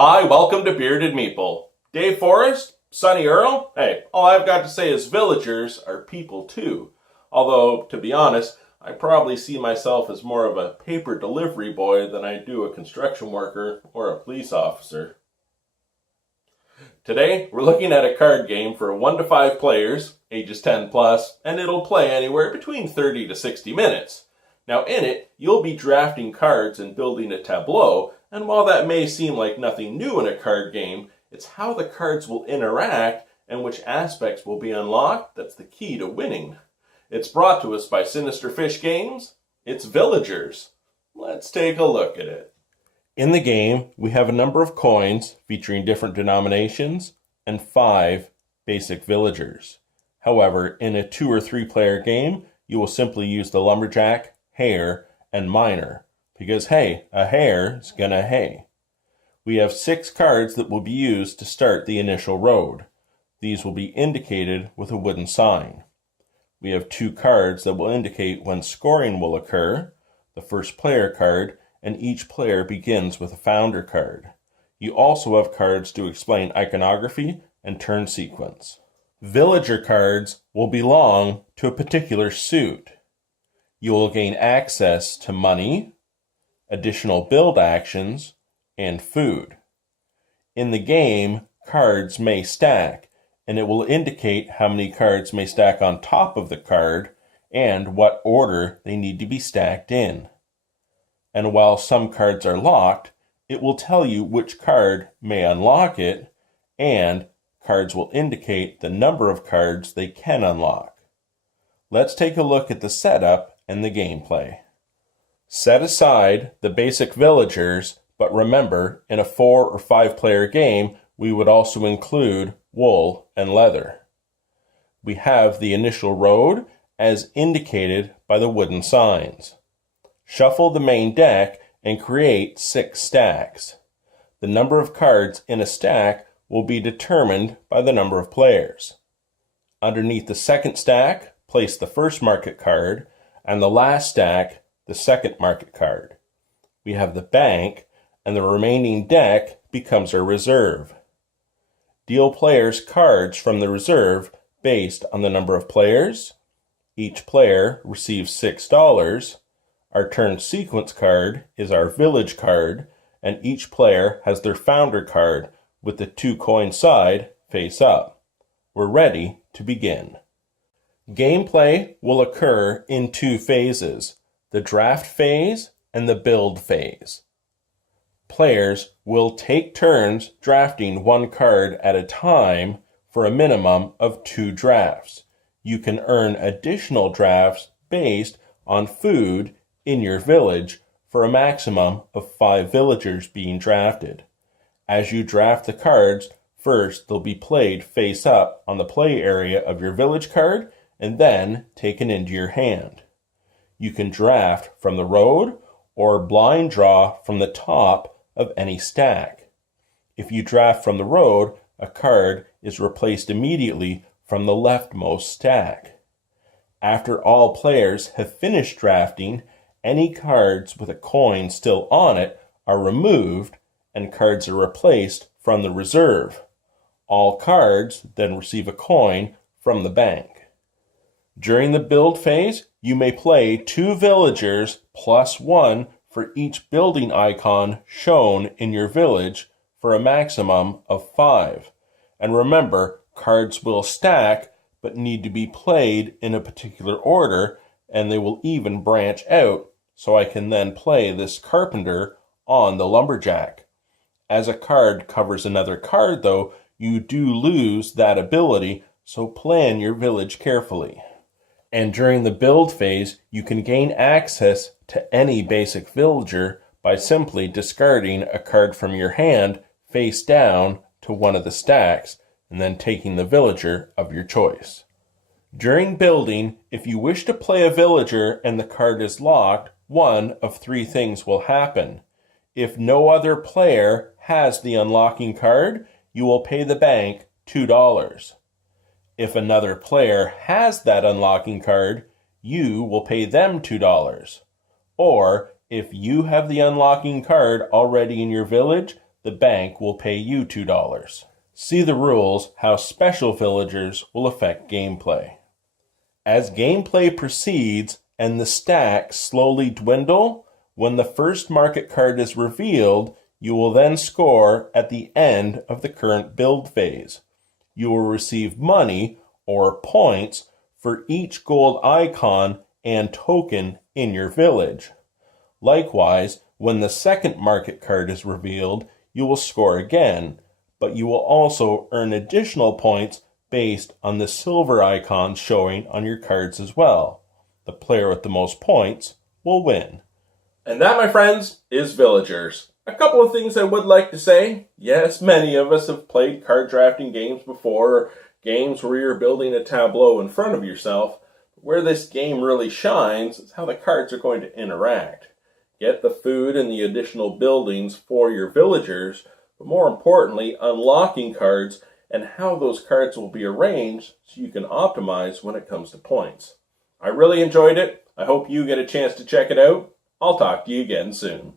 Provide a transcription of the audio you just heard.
Hi, welcome to Bearded Meeple. Dave Forrest, Sonny Earl. Hey, all I've got to say is villagers are people too. Although, to be honest, I probably see myself as more of a paper delivery boy than I do a construction worker or a police officer. Today, we're looking at a card game for 1 to 5 players, ages 10 plus, and it'll play anywhere between 30 to 60 minutes. Now in it, you'll be drafting cards and building a tableau, and while that may seem like nothing new in a card game, it's how the cards will interact and which aspects will be unlocked that's the key to winning. It's brought to us by Sinister Fish Games. It's Villagers. Let's take a look at it. In the game, we have a number of coins featuring different denominations and 5 basic villagers. However, in a 2 or 3 player game, you will simply use the lumberjack, hare, and miner, because hey, a hare is gonna hay. We have 6 cards that will be used to start the initial road. These will be indicated with a wooden sign. We have 2 cards that will indicate when scoring will occur, the first player card, and each player begins with a founder card. You also have cards to explain iconography and turn sequence. Villager cards will belong to a particular suit. You will gain access to money, additional build actions, and food. In the game, cards may stack, and it will indicate how many cards may stack on top of the card and what order they need to be stacked in. And while some cards are locked, it will tell you which card may unlock it, and cards will indicate the number of cards they can unlock. Let's take a look at the setup and the gameplay. Set aside the basic villagers, but remember, in a 4 or 5 player game, we would also include wool and leather. We have the initial road as indicated by the wooden signs. Shuffle the main deck and create 6 stacks. The number of cards in a stack will be determined by the number of players. Underneath the second stack, place the first market card, and the last stack, the second market card. We have the bank, and the remaining deck becomes our reserve. Deal players cards from the reserve based on the number of players. Each player receives $6. Our turn sequence card is our village card, and each player has their founder card with the 2 coin side face up. We're ready to begin. Gameplay will occur in 2 phases, the draft phase and the build phase. Players will take turns drafting 1 card at a time for a minimum of 2 drafts. You can earn additional drafts based on food in your village for a maximum of 5 villagers being drafted. As you draft the cards, first they'll be played face up on the play area of your village card and then taken into your hand. You can draft from the road or blind draw from the top of any stack. If you draft from the road, a card is replaced immediately from the leftmost stack. After all players have finished drafting, any cards with a coin still on it are removed and cards are replaced from the reserve. All cards then receive a coin from the bank. During the build phase, you may play 2 villagers plus 1 for each building icon shown in your village for a maximum of 5. And remember, cards will stack but need to be played in a particular order, and they will even branch out, so I can then play this carpenter on the lumberjack. As a card covers another card though, you do lose that ability, so plan your village carefully. And during the build phase, you can gain access to any basic villager by simply discarding a card from your hand face down to one of the stacks and then taking the villager of your choice. During building, if you wish to play a villager and the card is locked, one of 3 things will happen. If no other player has the unlocking card, you will pay the bank $2. If another player has that unlocking card, you will pay them $2. Or if you have the unlocking card already in your village, the bank will pay you $2. See the rules how special villagers will affect gameplay. As gameplay proceeds and the stacks slowly dwindle, when the first market card is revealed, you will then score at the end of the current build phase. You will receive money or points for each gold icon and token in your village. Likewise, when the second market card is revealed, you will score again, but you will also earn additional points based on the silver icons showing on your cards as well. The player with the most points will win. And that, my friends, is Villagers. A couple of things I would like to say. Yes, many of us have played card drafting games before, games where you're building a tableau in front of yourself. Where this game really shines is how the cards are going to interact. Get the food and the additional buildings for your villagers, but more importantly, unlocking cards and how those cards will be arranged so you can optimize when it comes to points. I really enjoyed it. I hope you get a chance to check it out. I'll talk to you again soon.